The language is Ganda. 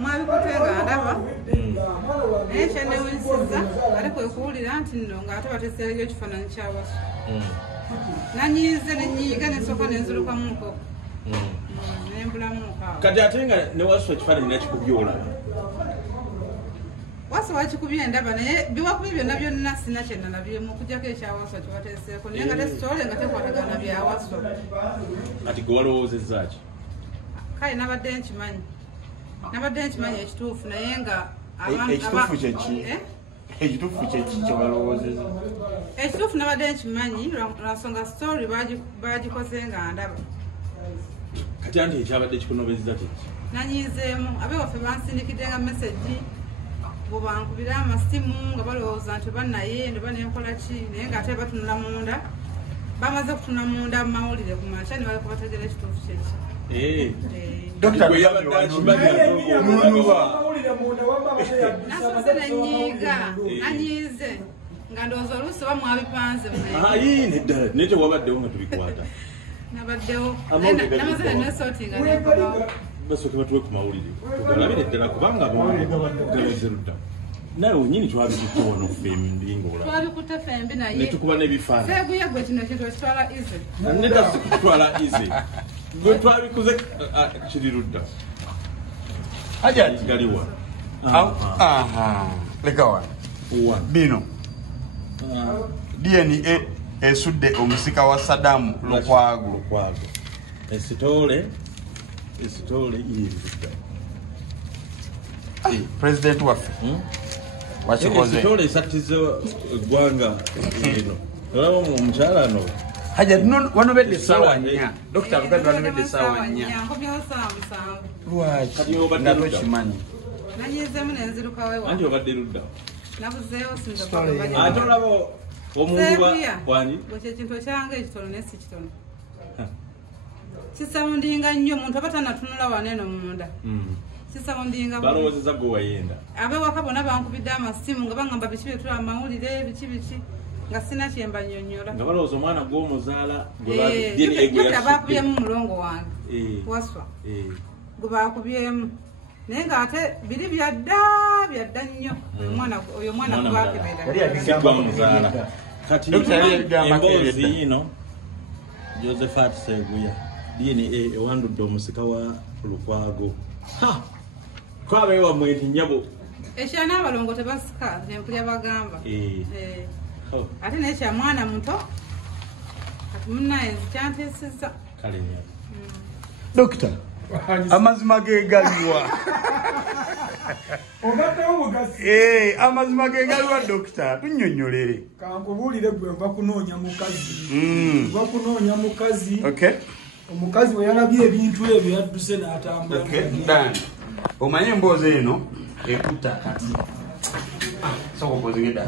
Mwabikutenga ndaba ne winsiza ariko okuwulira nti nno ng'ate bateeseeyo ekifaananyi ky'abasu nanyiize nenyiiga nensoka nenzulukamuko nembulamuko kati ate nga ne wasu ekifaananyi nakikubye olaba wasu wakikubye ndaba naye biwakubye byonna byonna sina kye nalabyemu okuggyako ekyawasu kibateeseeko naye nga tesitole nga tekwatagana byawasu kati gwe walowoozezza ki kale nabadde nkimanyi ekituufu naye nga ekituufu kyeki ekituufu kyeki kyewalowoozezza ekituufu nabadde nkimanyi lwansonga story bagikoze nga ndaba kati anti ekyabadde kikunobezza kyeki nanyiizeemu abewaffe bansindikidde nga meseji bwebankubira amasimu nga balowooza nti bannaye ndoba nenkola ki naye ngaate batunula munda bamaze kutunula munda mu mawulire ku makya ne baleka bategera ekituufu kyeki nasose nenyiiga nanyiize nga ndowooza oluusi oba mwabipanze neddala naye tewabaddewo nga tubikwata nabaddewo namaze nenesootinga nenkomawo basooke batuwe ku mawulire tugalabire ddala kubanga gawezerudda naye wenyini twabikutte wano fembi ngaola twabikutte fembi naye netukuba n'ebifaananyi seeguye gwe kino kintu ekitwala ize nedda sikutwala ize gwe twabikuze kirirudda ajati galiwa leka wano bino DNA esudde omusika wa Saddam Lukwago esitole yirudda president waffe wakikoze esitole esattiza eggwanga eno olaba omukyala no Hajat wanobedde sawa nnya Dr. Rukwago wanobedde sawa nnya nkomyewo saawa 7 lwaki nga tokimanyi nanyiizeemu nenzirukawo ewa anti obadde ludda nabuzeewo ate olaba omuntu wani bwekyekintu ekyanga ekitono naye si kitono kisamundinga nnyo omuntu aba tanatunula waneeno munda kisamundinga balowoozeza gwe wayenda abewaka bonna bankubidde amasimu nga baŋŋamba biki byetula amawulire biki nga sina kyemba nnyonnyola nga balowooza omwana gw'omuzaala jjukira baakubyemu mulongo wange waswa gwe baakubyemu naye ng'ate biri byadda nnyo oyo mwana gubakebera muzaala kati emboozi yino Josephat Seguya DNA ewandudde omusika wa Lukwago kwabeewa mweti nnyabo ekyana abalongo tebasika empulya bagamba ate naye kya mwana muto kati munnaye kyanteesezza kale Dokita amazima gegaliwa amazima gegaliwa Dokita tunnyonnyolere kankubuulire gwe nva kunoonya mukazi omukazi we yalabye ebintu ebyo yadduse n'atambula omanye emboozi eno ekutta kati soka okozegedda